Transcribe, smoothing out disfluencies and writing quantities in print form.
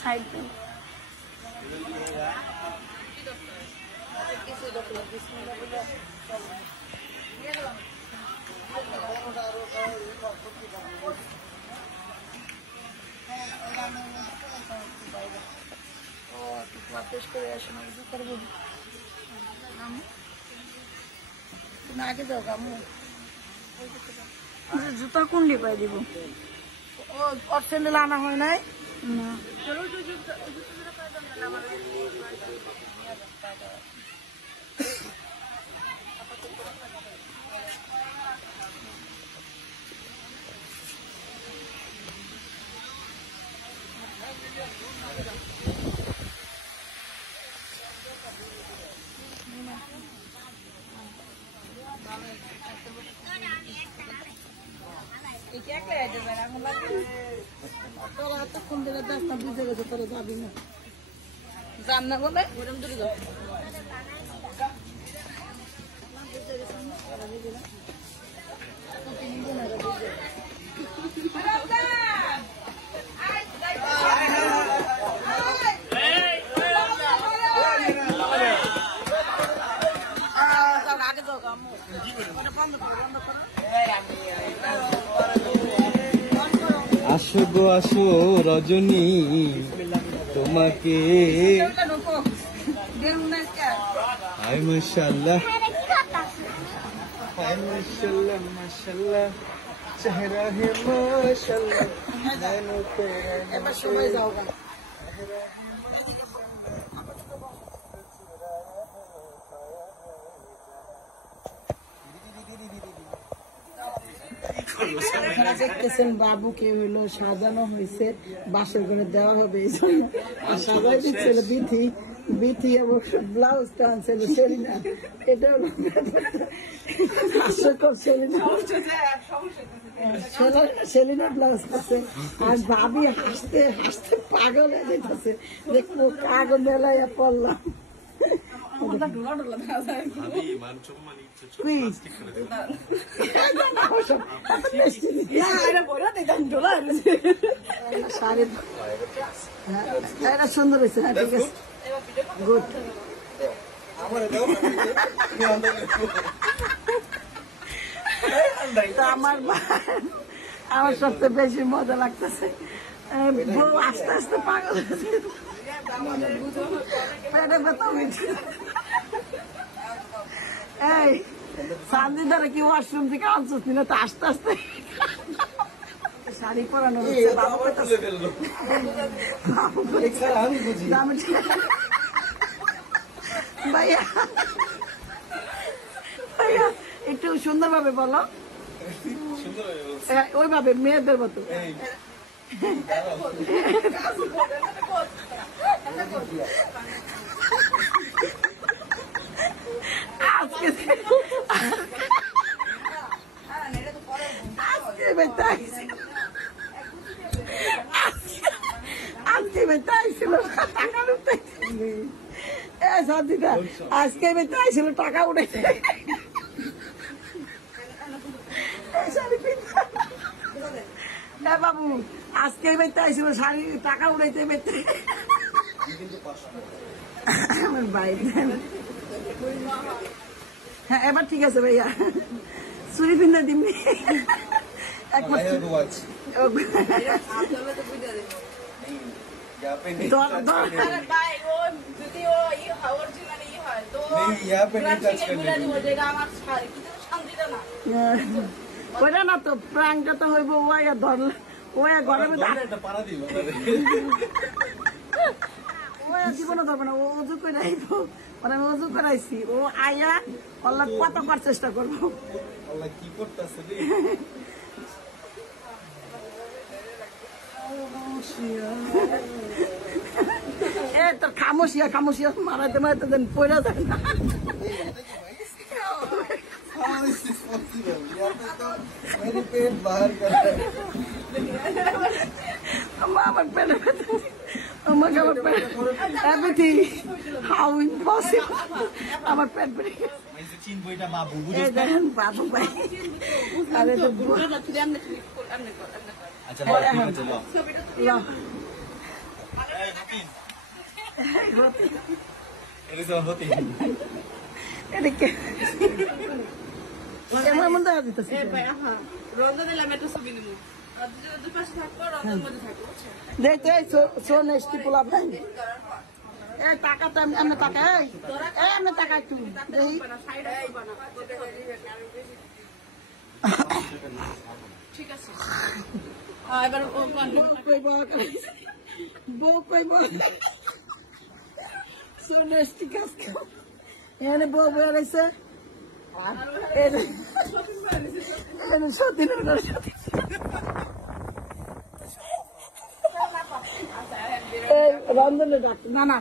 Side দেন। আগে যাও কামু জুতা কোনটি পাই দিব ওর স্যান্ডেল আনা হয় নাই না তোরা এতক্ষণ ধরে 10টা বুঝে গেছে তোরা যাবি না যান না বলে ওরম দূরে যাও আগে যাও আসো গো আসো রজনী তোমাকে হায় মাশাআল্লাহ হায় মাশাআল্লাহ মাশাআল্লাহ চেহারা হে মাশাআল্লাহ জানো তেরা এবার সবাই যাও গা দেখতেছেন বাবুকে হইলো সাজানো হয়েছে বাসর ঘরে দেওয়া হবে এই জন্য আর সাজাই দিচ্ছিল বিথি বিথি এবং ব্লাউজটা আনছিল সেলিনা এটা হলো হাস্যকর সেলিনা ব্লাউজ আছে আর ভাবি হাসতে হাসতে পাগল হয়ে যেতেছে দেখবো কাগজ মেলাইয়া পড়লাম সুন্দর হয়েছে হ্যাঁ ঠিক আছে গুড আমার সবচেয়ে বেশি মজা লাগতেছে বউ আস্তে আস্তে পাগল পেটে ব্যথা হয়েছে এই সানজি ধরে কি ওয়াশরুম থেকে আনছিস না তো আস্তে আস্তে শাড়ি পরানো হচ্ছে ভাইয়া ভাইয়া একটু সুন্দর ভাবে বলো ওইভাবে মেয়েদের মতো আজকে বেতাইছিল টাকা উঠেছে বাবু আজকে বেতাইছিল শাড়ি টাকা উঠাইতে বেতে আমার ভাই হ্যাঁ এবার ঠিক আছে ভাইয়া চুরি পিন্ধা দিমনি ওইটা না তো প্রাংটা তো হইব ওয়া ধরলে ওয়া ঘরের জীবনে ধরবে না ও উজু করে আইব মানে আমি উজু করাইছি ও আয়া আল্লাহ কত করার চেষ্টা করবো কি করতেছে এ তোর খামোশিয়া খামোশিয়া মারাইতে মারাইতে দেন পয়লা যায় না আমার পেটে আমাকে আমার পেট এভরিথিং হাউ ইম্পসিবল আমার পেট বেড়ে গেছে দেখেন বাবু ভাই আরে তো আচ্ছা হতিন রতি এটা তো হতিন এটা কে এমন মন দেখা দিতেছে রন্ধন এলাম একটা ছবি নিব দুপাশে থাকবো রন্ধন মধ্যে থাকবো দেখতে সোন এসটি পোলা ভাই এই টাকাটা এমনি টাকা এই এমনি টাকা একটু দেখি ঠিক আছে এবার বউ কইব সোন এসটি কাজ এখানে বউ বয়ে রয়েছে সতীনের ঘরে সতী রন্ধনে ডাক্তার না